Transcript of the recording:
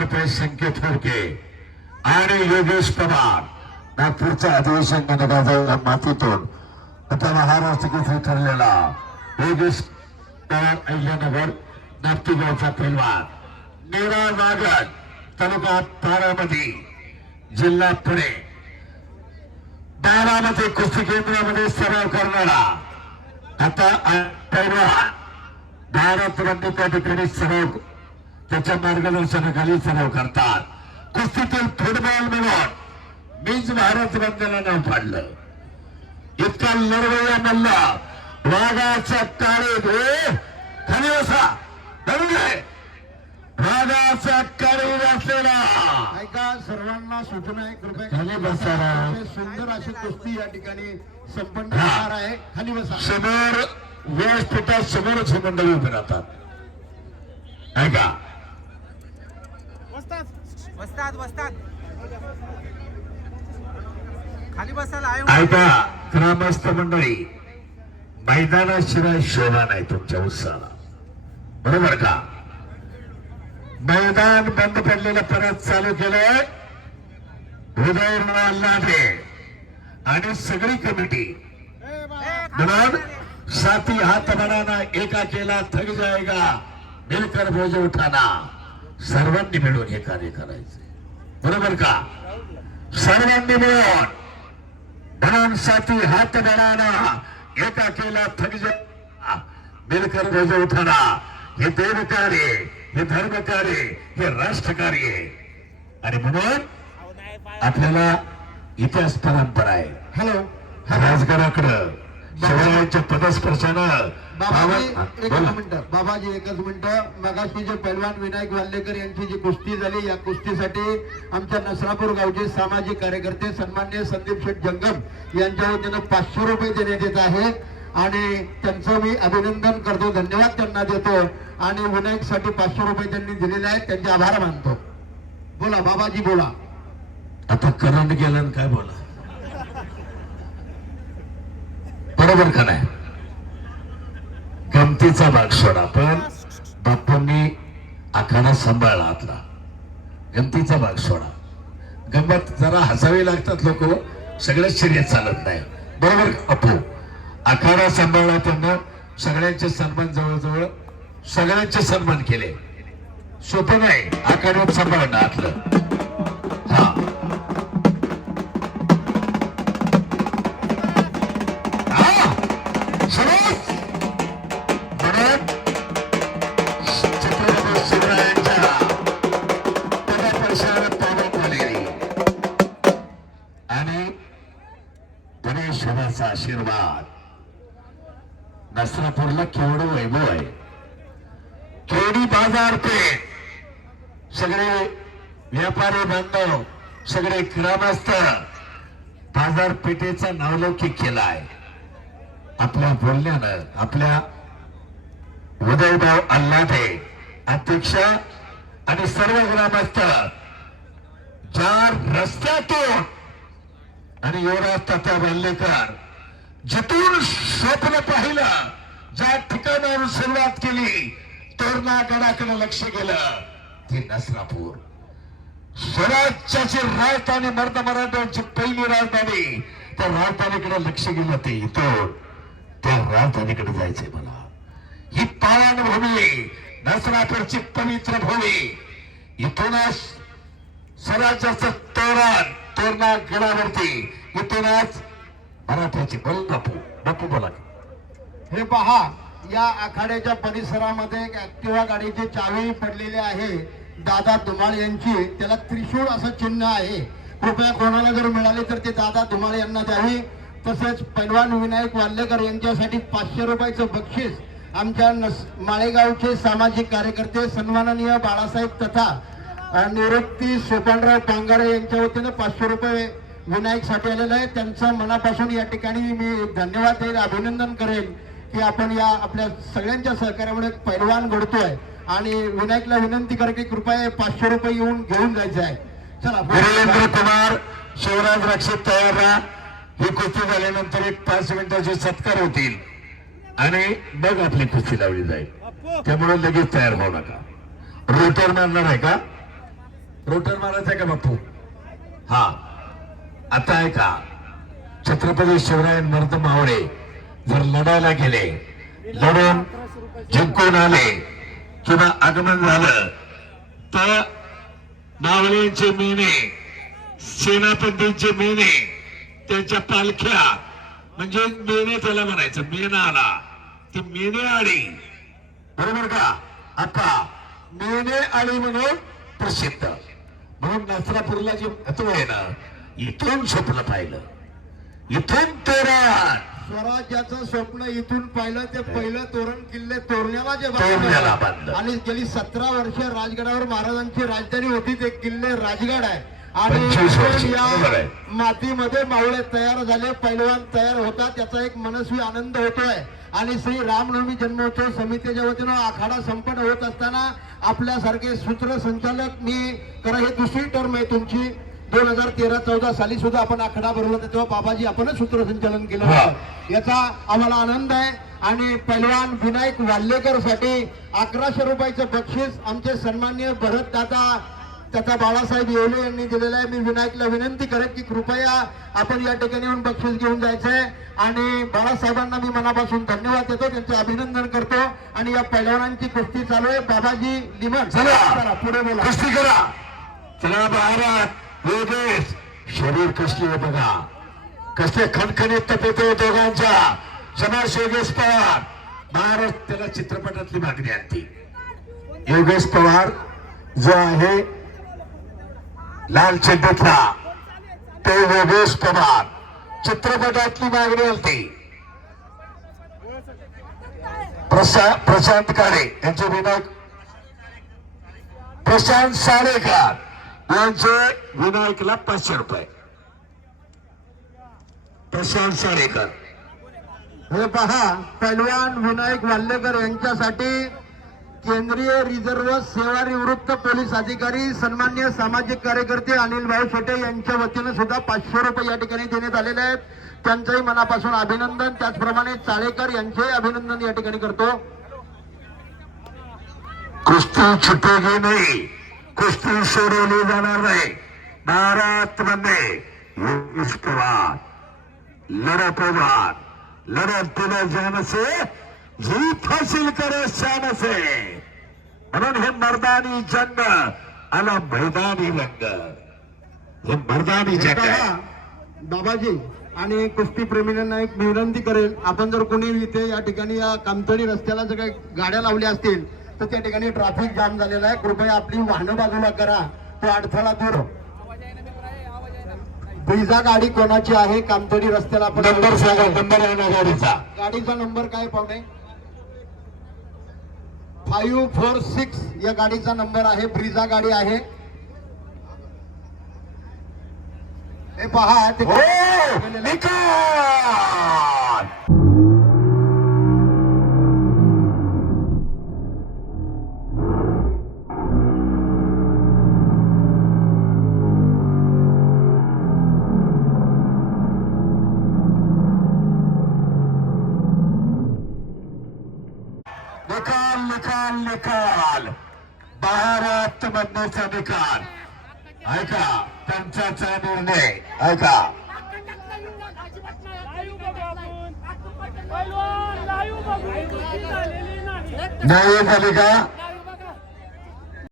रुपये संकेत फडके आणि योगेश पवार नागपूरच्या अधिवेशन गणकाचा मातीतून आता महाराष्ट्र केसरी ठरलेला योगेश पवार अहिल्यानगर नागपूरगावचा पैलवान नेरा नागड तालुका बारामती जिल्हा पुणे बारामती कुस्ती केंद्रामध्ये सराव करणारा आता पैलवान भारत रत्न त्या ठिकाणी सराव त्याच्या मार्गदर्शनाखाली सराव करतात. कुस्तीतील फुटबॉल म्हणून मीच भारत रत्नाला नाव पाडलं. इतका लढवय्या मल्ला वाघाचा काळे खाली बसा वाघाचा काळे असलेला ऐका सर्वांना सूचना आहे कृपया खाली बसा. सुंदर अशी कुस्ती या ठिकाणी संपन्न होणार आहे. खाली बसा. समोर व्यासपीठा समोरच ही मंडळी उभी राहतात. ऐका वस्ताद खाली बसायला ऐका ग्रामस्थ मंडळी मैदानाशिवाय शोभा नाही तुमच्या उत्साहाला बरोबर का. मैदान बंद पडलेलं परत चालू केलंय उदयनराव लाटे आणि सगळी कमिटी म्हणून साथी हात बनाना एका केला थक जाएगा मिलकर बोझ उठाना. सर्वांनी मिळून हे कार्य करायचं बरोबर का. सर्वांनी मिळून म्हणून साथी हात बनाना एका केला थक जाएगा मिलकर बोझ उठाना. हे देव कार्य हे धर्म कार्य हे राष्ट्र कार्य आणि म्हणून आपल्याला इतिहास परंपरा आहे. हॅलो राजगडाकडं शिवरायांच्या पदस्पर्शानं बाबाजी एकच मिनिट. मगाशी जे पैलवान विनायक वाल्लेकर यांची जी कुस्ती झाली या कुस्तीसाठी आमच्या नसरापूर गावचे सामाजिक कार्यकर्ते सन्माननीय संदीप शेठ जंगम यांच्या वतीनं 500 रुपये देण्यात येत आहे आणि त्यांचं मी अभिनंदन करतो. धन्यवाद त्यांना देतो आणि विनायक साठी 500 रुपये त्यांनी दिलेले आहेत त्यांचे आभार मानतो. बोला बाबाजी बोला. आता करंट गेलं काय बोला बरोबर का नाही. गमतीचा भाग सोडा पण बाप्पांनी आखाडा सांभाळला आपला. गमतीचा भाग सोडा. गंमत जरा हसावी लागतात लोक सगळ्यात शर्यत चालत नाही बरोबर. अपू आखाडा सांभाळला त्यांना सगळ्यांचे सन्मान जवळजवळ सगळ्यांचे सन्मान केले. सोपं नाही आखाड्यात सांभाळणं आतलं. हा आशीर्वाद नसरापूरला केवढं वैभव आहे. केवढी बाजारपेठ सगळे व्यापारी बांधव सगळे ग्रामस्थ बाजारपेठेचा नावलौकिक केला आहे आपल्या बोलण्यानं. आपल्या उदयभाऊ अल्लाटे अध्यक्ष आणि सर्व ग्रामस्थ ज्या रस्त्यातून आणि युवराज तात्या वाल्लेकर जिथून स्वप्न पाहिलं ज्या ठिकाणावरून सुरुवात केली तोरणा गडाकडे लक्ष गेलं ते नसरापूर. स्वराज्याची राजधानी मर्द मराठ्यांची पहिली राजधानी त्या राजधानीकडे लक्ष गेलं ते इथून त्या राजधानीकडे जायचंय मला. ही पावनभूमी नसरापूरची पवित्र भूमी. इथूनच स्वराज्याचं तोरण तोरणा गडावरती इथूनच मराठ्याची बोल बापू बोला. हे पहा या आखाड्याच्या परिसरामध्ये एक ऍक्टिव्हा गाडीची चावी पडलेली आहे दादा धुमाळ यांची. त्याला त्रिशूळ असं चिन्ह आहे. कृपया कोणाला जर मिळाले तर ते दादा धुमाळ यांना द्यावे. तसेच पैलवान विनायक वाल्लेकर यांच्यासाठी 500 रुपयाचं बक्षीस आमच्या माळेगावचे सामाजिक कार्यकर्ते सन्माननीय बाळासाहेब तथा निवृत्ती सोपानराव पांगारे यांच्या वतीनं 500 रुपये विनायक साठी आलेलं आहे. त्यांचं मनापासून या ठिकाणी मी धन्यवाद देईल अभिनंदन करेन की आपण या आपल्या सगळ्यांच्या सहकार्यामुळे पैलवान घडतोय आणि विनायकला विनंती करा की कृपया 500 रुपये येऊन घेऊन जायचं आहे. चला वीरेंद्र कुमार शिवराज रक्षित तयार राहा. ही कुस्ती झाल्यानंतर एक 5 मिनिटाचे सत्कार होतील आणि मग आपली कुस्ती लावली जाईल. त्यामुळे लगेच तयार होऊ नका. रोटर मारणार आहे का रोटर मारायचा का बापू? हा, आता आहे का छत्रपती शिवराय मर्द मावळे जर लढायला गेले, लढून जिंकून आले किंवा आगमन झालं तर मावळ्यांचे मेणे, सेनापतींचे मेणे, त्यांच्या पालख्या, म्हणजे मेणे त्याला म्हणायचं, मेणा आला ती मेणे आळी, बरोबर का? आता मेणे आळी म्हणून प्रसिद्ध, म्हणून नसरापूरला जे महत्व आहे ना, इथून स्वप्न पाहिलं, इथून तोरण, स्वराज्याचं स्वप्न इथून पाहिलं. ते पहिलं तोरण किल्ले तोरण्याला जे तोरण्याला बांधलं. आणि गेली 17 वर्ष राजगडावर महाराजांची राजधानी होती. ते किल्ले राजगड आहे आणि 25 वर्ष, बरोबर या आहे. मातीमध्ये मावळे तयार झाले, पैलवान तयार होतात, त्याचा एक मनस्वी आनंद होतोय. आणि श्री रामनवमी जन्मोत्सव समितीच्या वतीनं आखाडा संपन्न होत असताना आपल्यासारखे सूत्रसंचालक, मी खरं हे दुसरी टर्म आहे तुमची, 2013-14 साली सुद्धा आपण आखाडा भरवला होता, तेव्हा बाबाजी आपणच सूत्रसंचालन केलं होतं. याचा आम्हाला आनंद आहे. आणि पैलवान विनायक वाल्लेकर साठी 1100 रुपयाचं बक्षीस आमचे सन्माननीय भरत दादा तथा बाळासाहेब येवले यांनी दिलेलं आहे. मी विनायकला विनंती करेन की कृपया आपण या ठिकाणी येऊन बक्षीस घेऊन जायचंय. आणि बाळासाहेबांना मी मनापासून धन्यवाद देतो, त्यांचे अभिनंदन करतो. आणि या पैलवानांची कुस्ती चालू आहे. बाबाजी लिमन, चला पुढे बोला. कुस्ती करा. चला भारत योगेश, शरीर कसली आहे बघा, कसले खणखणीत तपेते दोघांच्या. समाज योगेश पवार, महाराज त्याला चित्रपटातली मागणी आणती. योगेश पवार जो आहे लाल चड्डीतला, तो योगेश पवार चित्रपटातली मागणी आणती. प्रशांत काळे यांचे विनायक, प्रशांत साळेकर यांचे विनायकला 500 रुपये. प्रशांत साळेकर, हे पहा, पैलवान विनायक वाल्लेकर यांच्यासाठी केंद्रीय रिझर्व्ह सेवानिवृत्त पोलीस अधिकारी सन्मान्य सामाजिक कार्यकर्ते अनिल भाऊ शेटे यांच्या वतीनं सुद्धा 500 रुपये या ठिकाणी देण्यात आलेले आहेत. त्यांचंही मनापासून अभिनंदन. त्याचप्रमाणे चाळेकर यांचे अभिनंदन या ठिकाणी करतो. कुस्ती छुटेगी नहीं, कुस्ती सोडवली जाणार नाही. भारत मध्ये योगेश पवार लढत होणार, लढत दिले जान से जीत हासिल करे शान से. म्हणून हे मर्दानी जंग आला मैदानी रंग, हे मर्दानी जंग आहे. बाबाजी आणि कुस्ती प्रेमींना एक विनंती करेल, आपण जर कोणी इथे या ठिकाणी या कामतळी रस्त्याला जर काही गाड्या लावल्या असतील तर त्या ठिकाणी ट्रॅफिक जाम झालेला आहे. कृपया आपली वाहनं बाजूला करा, तो अडथळा दूर. ब्रिझा गाडी कोणाची आहे कामतळी रस्त्याला? आपण नंबर सांगा, नंबर आहे ना गाडीचा? गाडीचा नंबर काय पाहुणे? 546 या गाडीचा नंबर आहे. ब्रिझा गाडी आहे. हे पहा, ते हो, निकाल. निकाल निकाल निकाल, भारत मधण्याचा निकाल. ऐका पंचाचा निर्णय, ऐका. न्यायपालिका